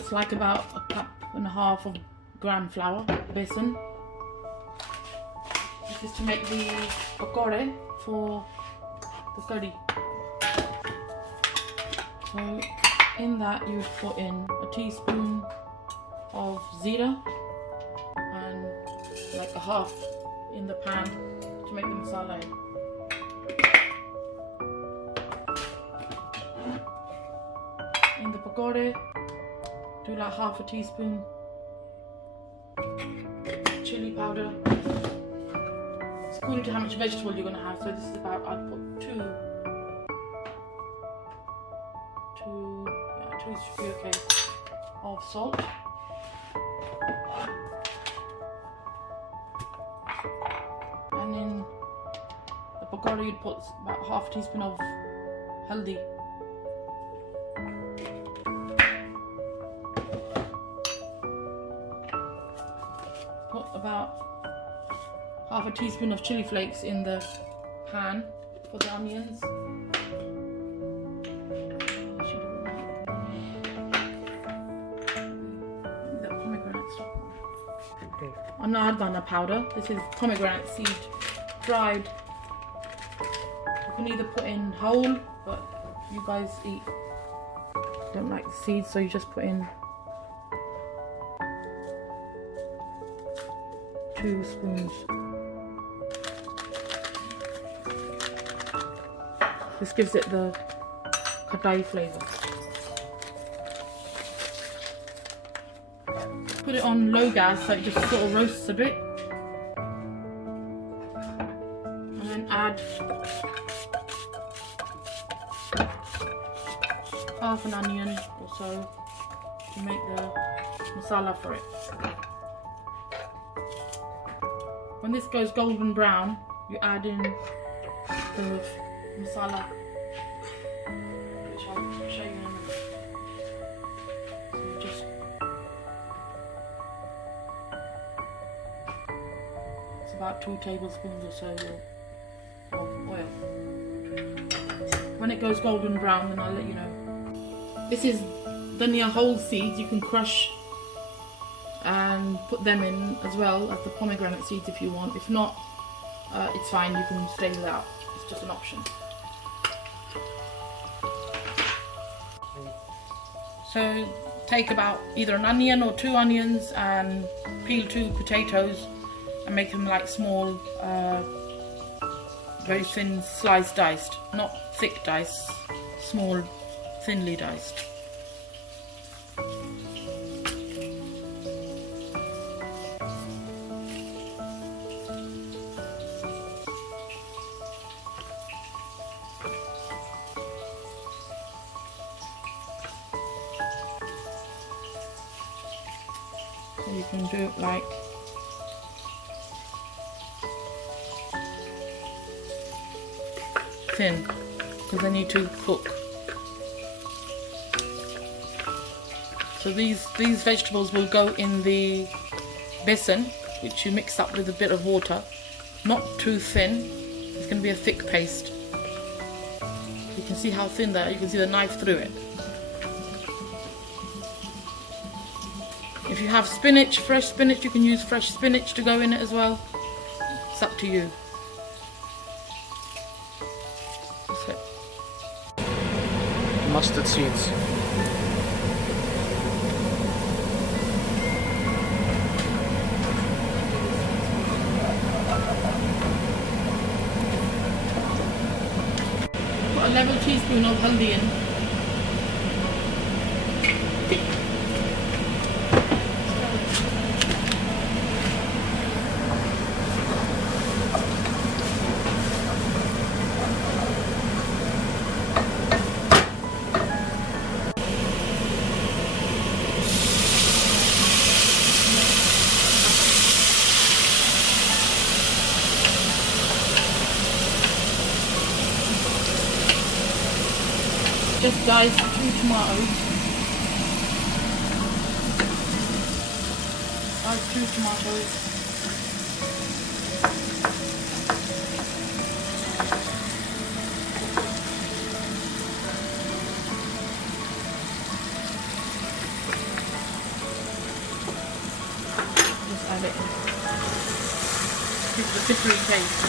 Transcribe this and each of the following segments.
That's like about a cup and a half of gram flour, besan. This is to make the pakora for the curry. So in that you put in a teaspoon of zira and like a half in the pan to make the masala in. In the pakora, do like half a teaspoon chili powder. It's according to how much vegetable you're going to have. So this is about, I'd put two should be okay, of salt. And in the pakora you'd put about half a teaspoon of haldi. Put about half a teaspoon of chili flakes in the pan for the onions. Anardana powder. This is pomegranate seed, dried. You can either put in whole, but you guys don't like the seeds, so you just put in 2 spoons. This gives it the kadai flavour. Put it on low gas so it just sort of roasts a bit. And then add half an onion or so to make the masala for it. When this goes golden brown, you add in the masala, which I'll show you in a minute. So just about 2 tablespoons or so of oil. When it goes golden brown, then I'll let you know. This is dhania whole seeds. You can crush and put them in as well as the pomegranate seeds if you want. If not, it's fine, you can stay without. It's just an option. So take about either an onion or 2 onions and peel 2 potatoes and make them like small, very thin sliced diced, not thick diced, small, thinly diced. So you can do it like thin, because they need to cook. So these vegetables will go in the besan, which you mix up with a bit of water, not too thin. It's going to be a thick paste. You can see how thin that. You can see the knife through it. If you have spinach, fresh spinach, you can use fresh spinach to go in it as well. It's up to you. That's it. Mustard seeds. Put a level teaspoon of haldi in. Just dice 2 tomatoes. Dice 2 tomatoes. add it in. Give it a bittery taste.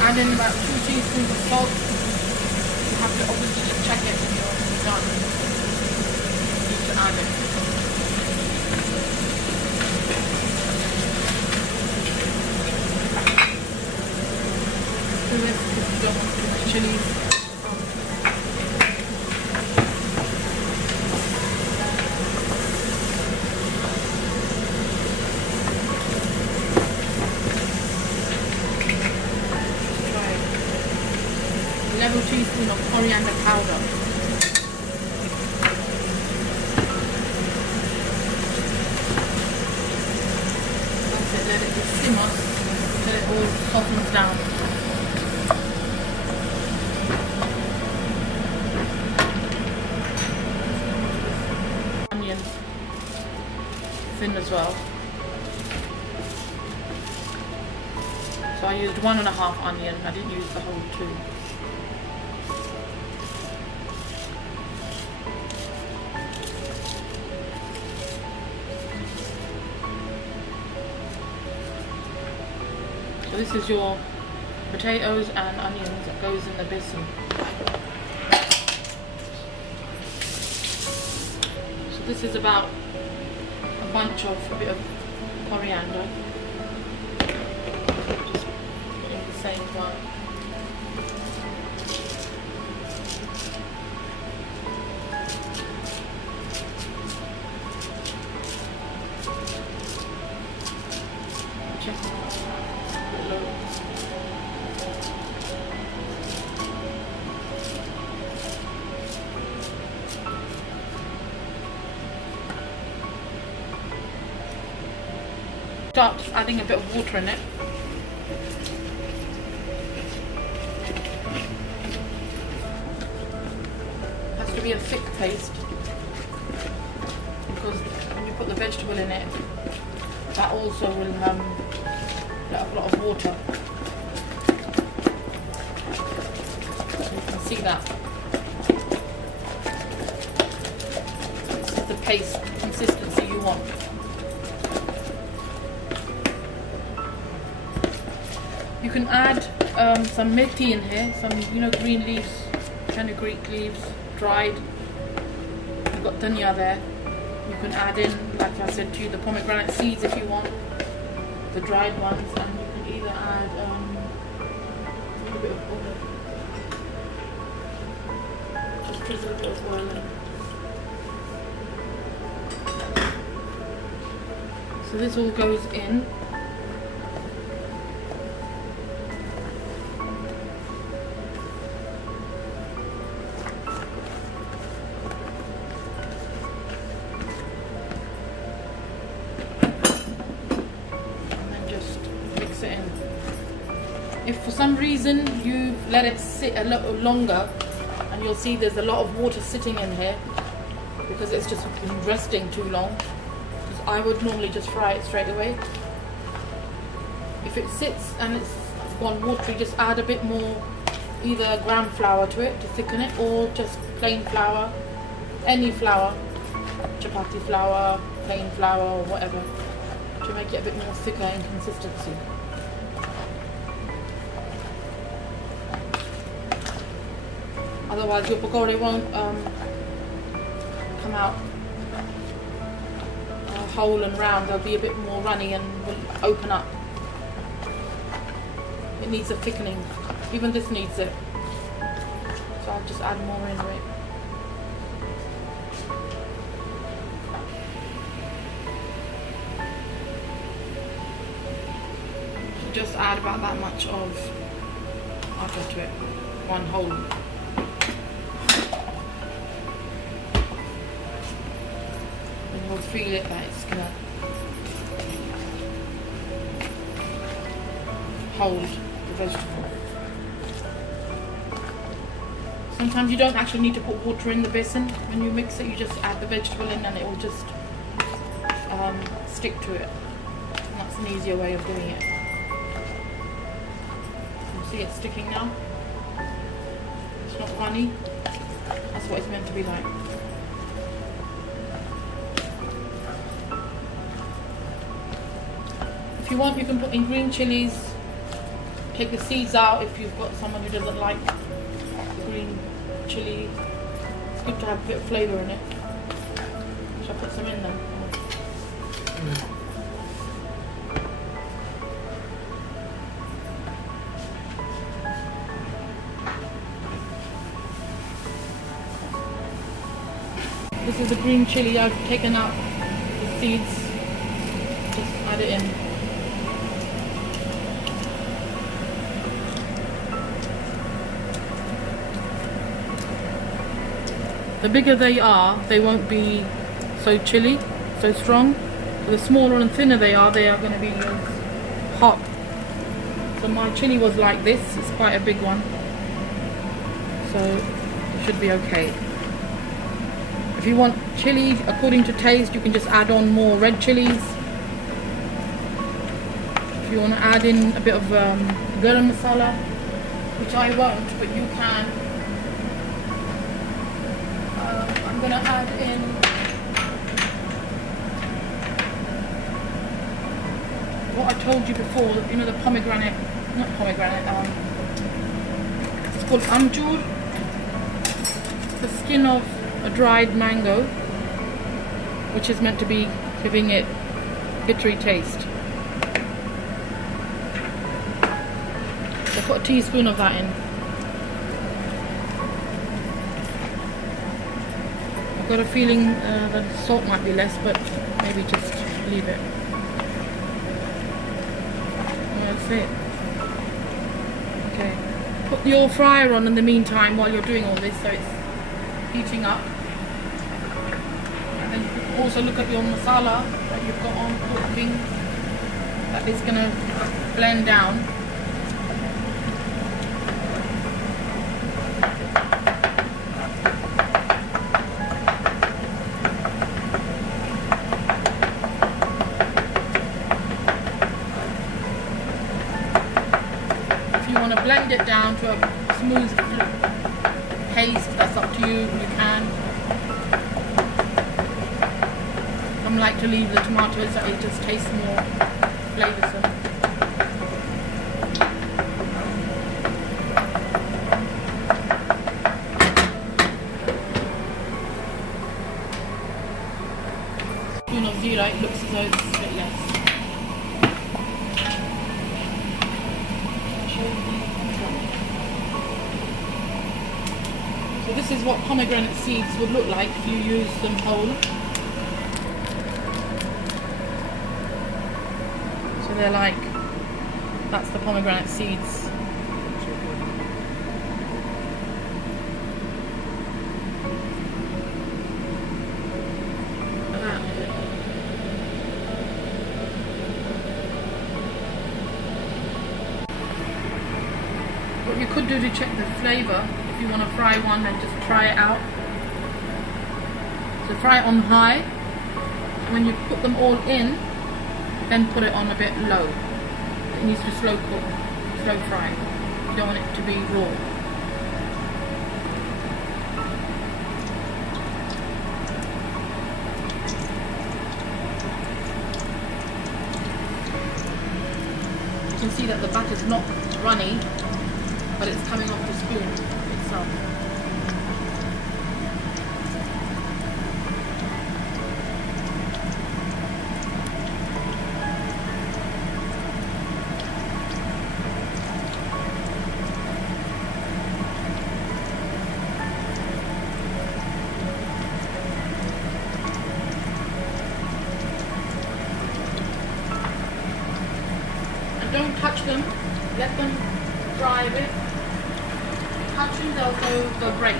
Add in about 2 teaspoons of salt. You have to obviously check it when you're done. You need to add it. Do this because you don't want too much chili. Level teaspoon of coriander powder. That's it, let it just simmer until it all softens down. Onion thin as well. So I used 1.5 onion, I didn't use the whole 2. So this is your potatoes and onions that goes in the basin. So this is about a bunch of a bit of coriander. Just in the same one. Start adding a bit of water in it. It has to be a thick paste because when you put the vegetable in it, that also will let off a lot of water. So you can see that. This is the paste consistency you want. You can add some methi in here, some green leaves, fenugreek leaves, dried. You've got dhania there. You can add in, like I said to you, the pomegranate seeds if you want, the dried ones, and you can either add a little bit of oil. Just drizzle a bit of oil in. So this all goes in. If for some reason you let it sit a little longer, and you'll see there's a lot of water sitting in here because it's just been resting too long, because I would normally just fry it straight away. If it sits and it's gone watery, just add a bit more either gram flour to it to thicken it, or just plain flour, any flour, chapati flour, plain flour or whatever, to make it a bit more thicker in consistency. Otherwise your pakora won't come out whole and round. They'll be a bit more runny and will open up. It needs a thickening. Even this needs it. So I'll just add more into it. Just add about that much of atta to it. One whole. You'll feel it that it's gonna hold the vegetable. Sometimes you don't actually need to put water in the basin when you mix it. You just add the vegetable in and it will just stick to it. And that's an easier way of doing it. See it sticking now? It's not runny. That's what it's meant to be like. If you want, you can put in green chilies. Take the seeds out if you've got someone who doesn't like green chili. It's good to have a bit of flavour in it. Shall I put some in then? This is the green chili. I've taken out the seeds. Just add it in. The bigger they are, they won't be so chilly, so strong. The smaller and thinner they are going to be as hot. So my chili was like this. It's quite a big one. So it should be okay. If you want chili according to taste, you can just add on more red chilies. If you want to add in a bit of garam masala, which I won't, but you can. I'm going to add in what I told you before, you know, the pomegranate, not pomegranate, it's called amjur, the skin of a dried mango, which is meant to be giving it bittery taste. So put a teaspoon of that in. I've got a feeling the salt might be less, but maybe just leave it. That's it. Okay. Put your fryer on in the meantime while you're doing all this, so it's heating up. And then you can also look at your masala that you've got on cooking. That is going to blend down. Blend it down to a smooth paste. That's up to you. You can. I like to leave the tomatoes so it just tastes more flavoursome. Spoon of zira. It looks as though it's a bit less. So this is what pomegranate seeds would look like if you use them whole. So they're like, that's the pomegranate seeds. What you could do to check the flavour, if you want to fry one, then just try it out. So fry it on high. When you put them all in, then put it on a bit low. It needs to slow cook, slow fry. You don't want it to be raw. You can see that the batter's not runny, but it's coming off the spoon itself. And don't touch them, let them dry a bit. Touch them, they'll break.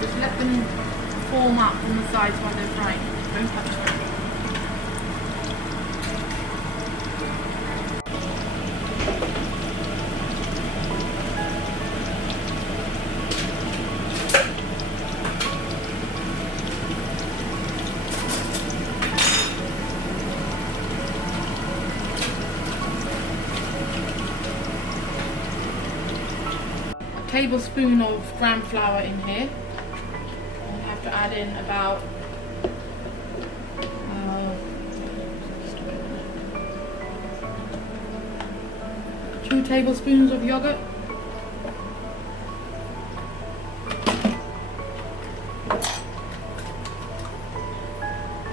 Just let them form up on the sides while they're frying. Don't touch them. tablespoon of gram flour in here. And we have to add in about 2 tablespoons of yogurt.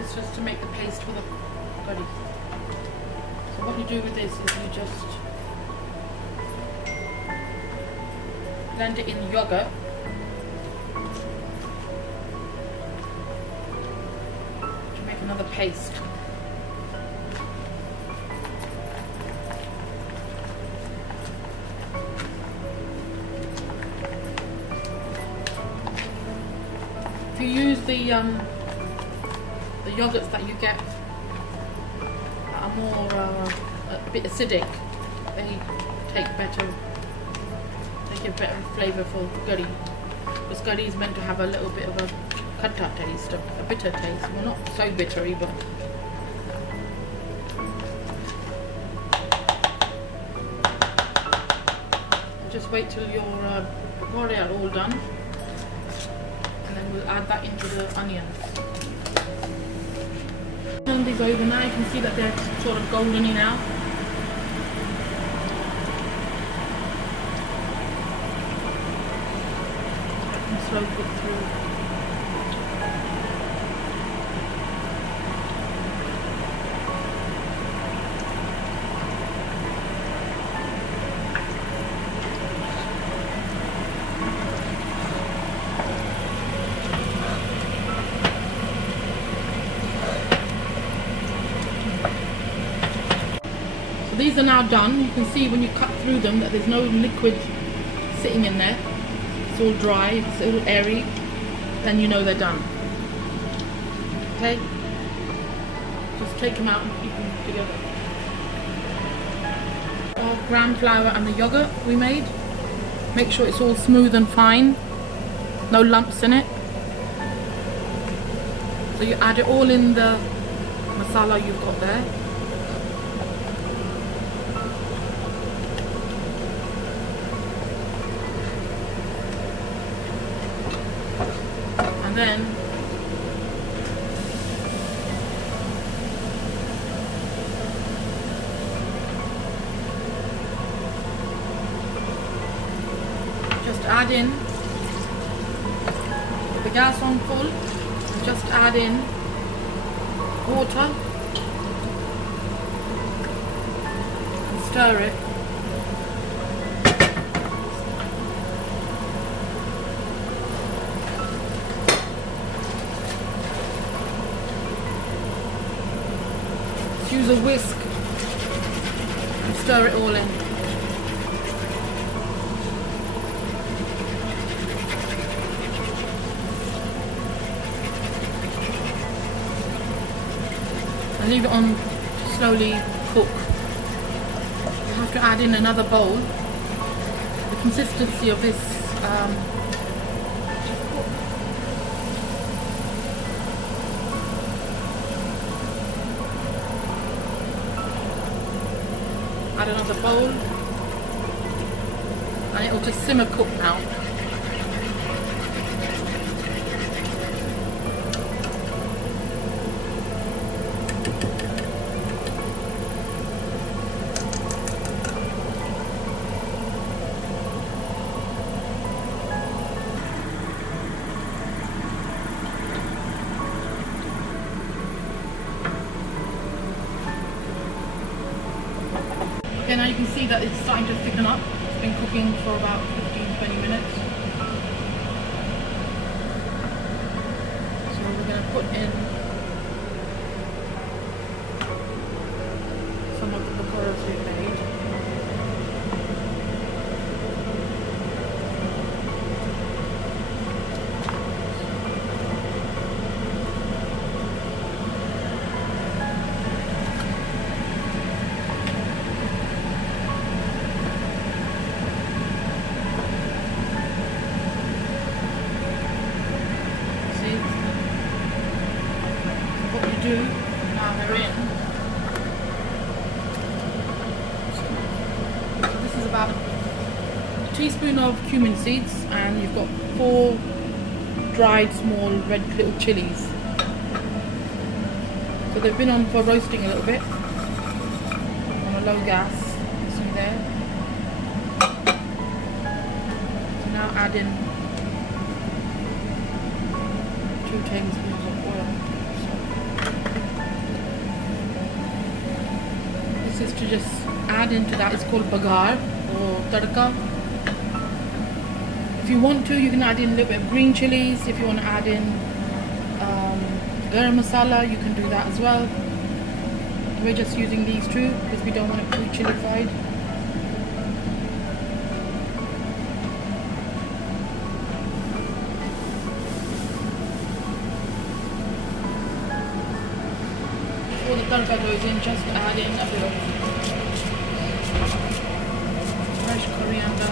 It's just to make the paste for the curry. So what you do with this is you just blend it in yogurt. To make another paste. If you use the yogurts that you get that are more a bit acidic, they give better flavour for curry. Because curry is meant to have a little bit of a khatta taste, a bitter taste. Well, not so bittery, but just wait till your pakora are all done. And we'll add that into the onions. Turn these over now. You can see that they're sort of goldeny now. Slow cook through. So these are now done. You can see when you cut through them that there's no liquid sitting in there. It's all dry, it's all airy, then you know they're done. Okay? Just take them out and keep them together. Our gram flour and the yogurt we made. Make sure it's all smooth and fine. No lumps in it. So you add it all in the masala you've got there. And then just add in the gas on full, just add in water and stir it. Use a whisk and stir it all in. And leave it on to slowly cook. You have to add in another bowl. The consistency of this add another bowl, and it will just simmer cook now. Okay, now you can see that it's starting to thicken up. It's been cooking for about 15-20 minutes. So we're going to put in some of the pakoras we made. Do now they're in, teaspoon of cumin seeds, and you've got 4 dried small red little chilies. So they've been on for roasting a little bit on a low gas. See there. So now add in 2 tablespoons of oil. This is to just add into that. It's called bagar or tadka. If you want to, you can add in a little bit of green chilies. If you want to add in garam masala, you can do that as well. We're just using these 2 because we don't want it too chilified. Before the tadka goes in, just add in a bit of fresh coriander.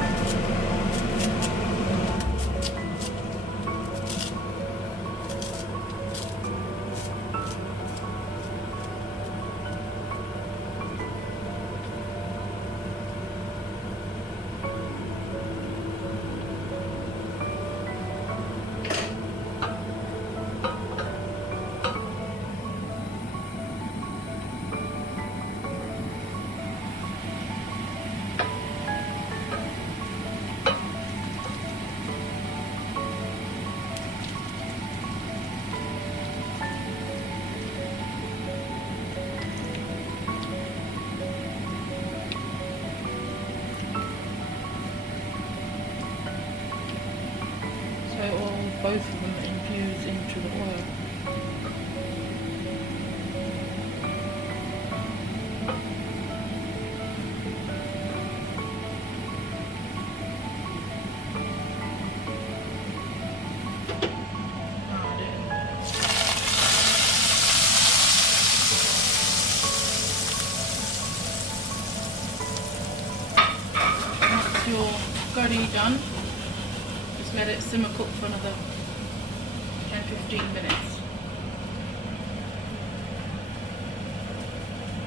Both of them infuse into the oil. That's your curry done. Just let it simmer cook for another 10-15 minutes.